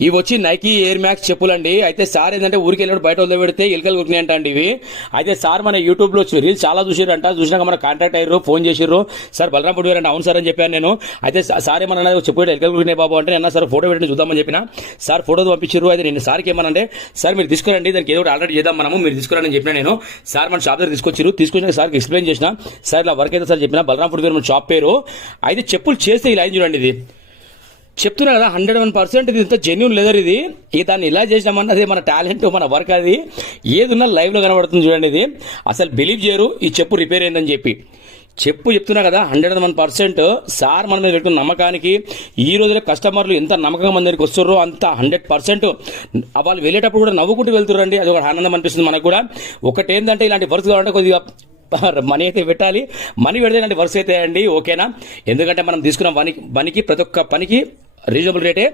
ఇవి వచ్చి Nike air max చెప్పులండి. అయితే సార్ ఏంటంటే ఊరికి వెళ్ళినప్పుడు బయట వదిలిపెడితే ఎలుకలు కుట్టినాయంట అండి ఇవి. అయితే సార్ మన యూట్యూబ్ లో రీల్స్ చాలా చూసిరంట. చూసినాక మన కాంటాక్ట్ అయ్యారు, ఫోన్ చేసిర్రు. సార్ బలరాం పుడి గారు అవును సార్ అని చెప్పాను నేను. అయితే సార్ ఏమన్నా చెప్పు ఎలుకలు కుట్టినాయి బాబు అంటే అన్న సార్ ఫోటో పెట్టి చూద్దామని చెప్పిన. సార్ ఫోటో పంపించారు. అయితే నేను సార్కి ఏమనంటే సార్ మీరు తీసుకురండి, దానికి ఏదో ఆల్రెడీ చేద్దాం మనము, మీరు తీసుకురండి అని చెప్పిన నేను. సార్ మన షాప్ దగ్గర తీసుకొచ్చారు. తీసుకొచ్చిన సార్కి ఎక్స్ప్లెయిన్ చేసిన. సార్ ఇలా వర్క్ అయితే సార్ చెప్పిన బలరాం పుడి గారు మన షాప్ పేరు. అయితే చెప్పులు చేస్తే ఇలా చూడండి, ఇది చెప్తున్నా కదా 101% ఇది ఇంత జెన్యూన్ లెదర్. ఇది దాన్ని ఇలా చేసినామన్నది మన టాలెంట్, మన వర్క్. అది ఏదున్నా లైవ్ లో కనబడుతుంది చూడండి. ఇది అసలు బిలీవ్ చేయరు ఈ చెప్పు రిపేర్ అయిందని చెప్పి. చెప్పు చెప్తున్నా కదా 101% సార్ మన మీద పెట్టుకున్న నమ్మకానికి ఈ రోజులో కస్టమర్లు ఎంత నమ్మకంగా మన దగ్గరికి వస్తారో అంత 100% వాళ్ళు వెళ్ళేటప్పుడు కూడా నవ్వుకుంటూ వెళ్తారండి. అది ఒక ఆనందం అనిపిస్తుంది మనకు కూడా. ఒకటేంటంటే ఇలాంటి వర్క్ కావాలంటే కొద్దిగా మనీ అయితే పెట్టాలి. మనీ పెడితే ఇలాంటి వర్క్స్ అయితే అండి ఓకేనా. ఎందుకంటే మనం తీసుకున్న పనికి ప్రతి ఒక్క పనికి రీజనబుల్ రేటే.